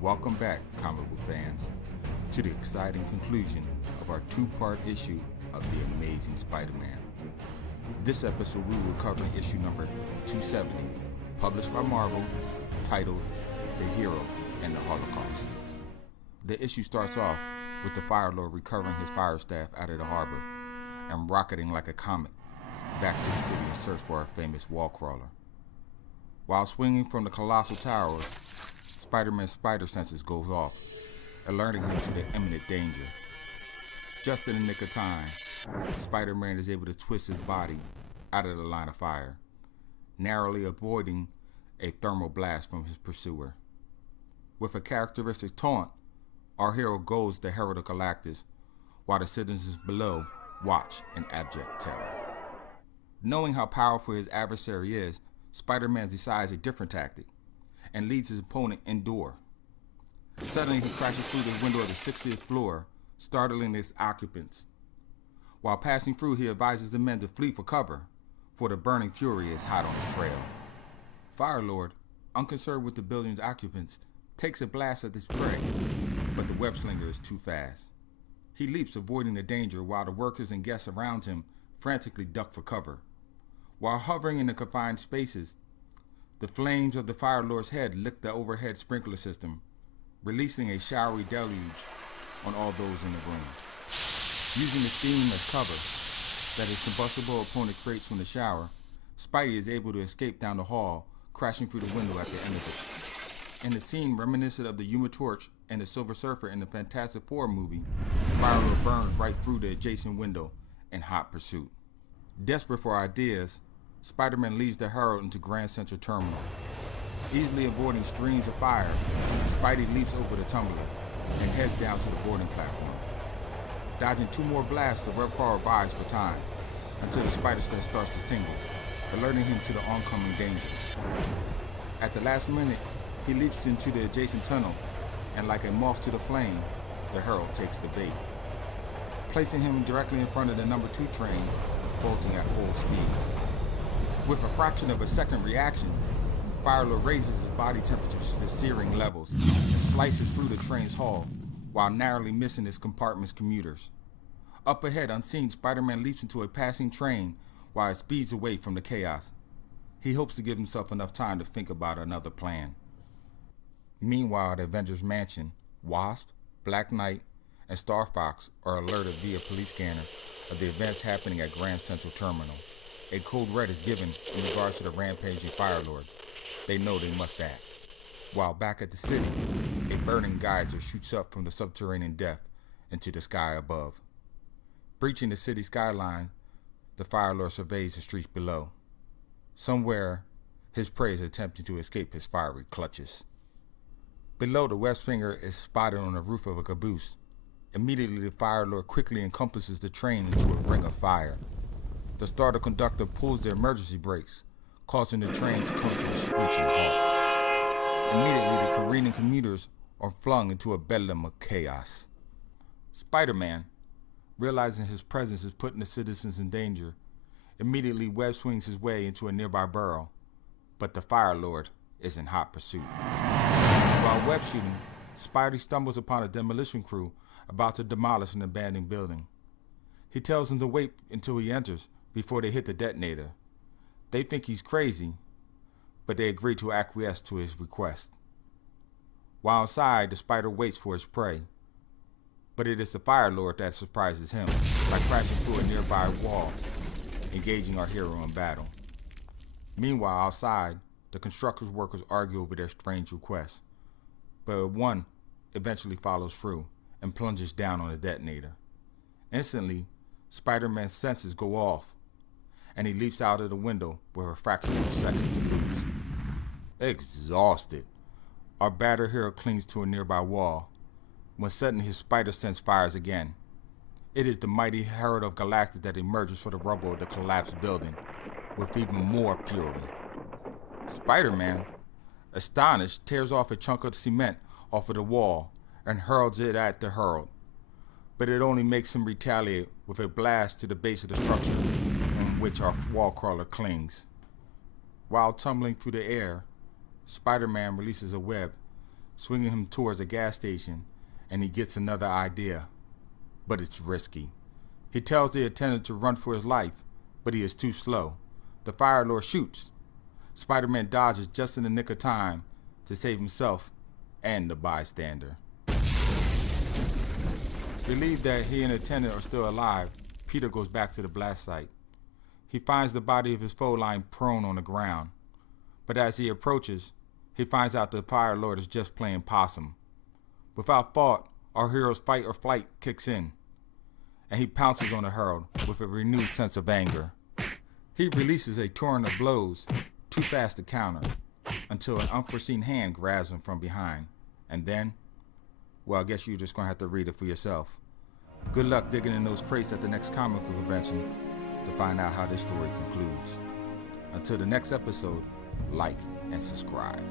Welcome back, comic book fans, to the exciting conclusion of our two-part issue of The Amazing Spider-Man. This episode we will cover issue number 270, published by Marvel, titled The Hero and the Holocaust. The issue starts off with the Fire Lord recovering his fire staff out of the harbor and rocketing like a comet back to the city in search for our famous wall crawler. While swinging from the colossal tower, Spider-Man's spider senses goes off, alerting him to the imminent danger. Just in the nick of time, Spider-Man is able to twist his body out of the line of fire, narrowly avoiding a thermal blast from his pursuer. With a characteristic taunt, our hero goes the Herald of Galactus, while the citizens below watch in abject terror. Knowing how powerful his adversary is, Spider-Man decides a different tactic and leads his opponent indoor. Suddenly, he crashes through the window of the 60th floor, startling its occupants. While passing through, he advises the men to flee for cover, for the burning fury is hot on his trail. Firelord, unconcerned with the building's occupants, takes a blast at his prey, but the web-slinger is too fast. He leaps, avoiding the danger, while the workers and guests around him frantically duck for cover. While hovering in the confined spaces, the flames of the Fire Lord's head lick the overhead sprinkler system, releasing a showery deluge on all those in the room. Using the steam as cover that his combustible opponent creates from the shower, Spidey is able to escape down the hall, crashing through the window at the end of it. In a scene reminiscent of the Human Torch and the Silver Surfer in the Fantastic Four movie, Fire Lord burns right through the adjacent window in hot pursuit. Desperate for ideas, Spider-Man leads the Herald into Grand Central Terminal. Easily avoiding streams of fire, Spidey leaps over the tumbler and heads down to the boarding platform. Dodging two more blasts, the web crawler buys for time until the spider sense starts to tingle, alerting him to the oncoming danger. At the last minute, he leaps into the adjacent tunnel, and like a moth to the flame, the Herald takes the bait, placing him directly in front of the number 2 train, bolting at full speed. With a fraction of a second reaction, Firelord raises his body temperature to searing levels and slices through the train's hull while narrowly missing its compartment's commuters. Up ahead, unseen, Spider-Man leaps into a passing train while it speeds away from the chaos. He hopes to give himself enough time to think about another plan. Meanwhile, at Avengers Mansion, Wasp, Black Knight, and Star Fox are alerted via police scanner of the events happening at Grand Central Terminal. A code red is given in regards to the rampaging Firelord. They know they must act. While back at the city, a burning geyser shoots up from the subterranean depth into the sky above. Breaching the city skyline, the Firelord surveys the streets below. Somewhere, his prey is attempting to escape his fiery clutches. Below, the web-slinger is spotted on the roof of a caboose. Immediately, the Firelord quickly encompasses the train into a ring of fire. The starter conductor pulls the emergency brakes, causing the train to come to a screeching halt. Immediately, the careening commuters are flung into a bedlam of chaos. Spider-Man, realizing his presence is putting the citizens in danger, immediately web swings his way into a nearby burrow, but the Firelord is in hot pursuit. While web shooting, Spidey stumbles upon a demolition crew about to demolish an abandoned building. He tells them to wait until he enters before they hit the detonator. They think he's crazy, but they agree to acquiesce to his request. While inside, the spider waits for his prey, but it is the Firelord that surprises him by crashing through a nearby wall, engaging our hero in battle. Meanwhile, outside, the construction workers argue over their strange request, but one eventually follows through and plunges down on the detonator. Instantly, Spider-Man's senses go off, and he leaps out of the window with a fraction of a second to lose. Exhausted, our battered hero clings to a nearby wall, when suddenly his spider sense fires again. It is the mighty Herald of Galactus that emerges from the rubble of the collapsed building, with even more fury. Spider-Man, astonished, tears off a chunk of cement off of the wall and hurls it at the Herald, but it only makes him retaliate with a blast to the base of the structure in which our wall crawler clings. While tumbling through the air, Spider-Man releases a web, swinging him towards a gas station, and he gets another idea. But it's risky. He tells the attendant to run for his life, but he is too slow. The Fire Lord shoots. Spider-Man dodges just in the nick of time to save himself and the bystander. Relieved that he and the attendant are still alive, Peter goes back to the blast site. He finds the body of his foe lying prone on the ground. But as he approaches, he finds out the Fire Lord is just playing possum. Without thought, our hero's fight or flight kicks in, and he pounces on the Herald with a renewed sense of anger. He releases a torrent of blows, too fast to counter, until an unforeseen hand grabs him from behind. And then, well, I guess you're just gonna have to read it for yourself. Good luck digging in those crates at the next comic book convention to find out how this story concludes. Until the next episode, like and subscribe.